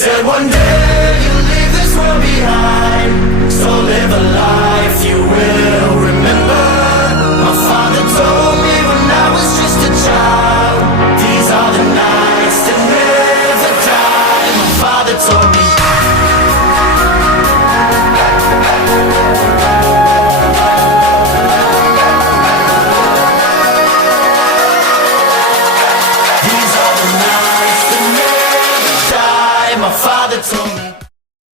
Said one day you'll leave this world behind, so live a life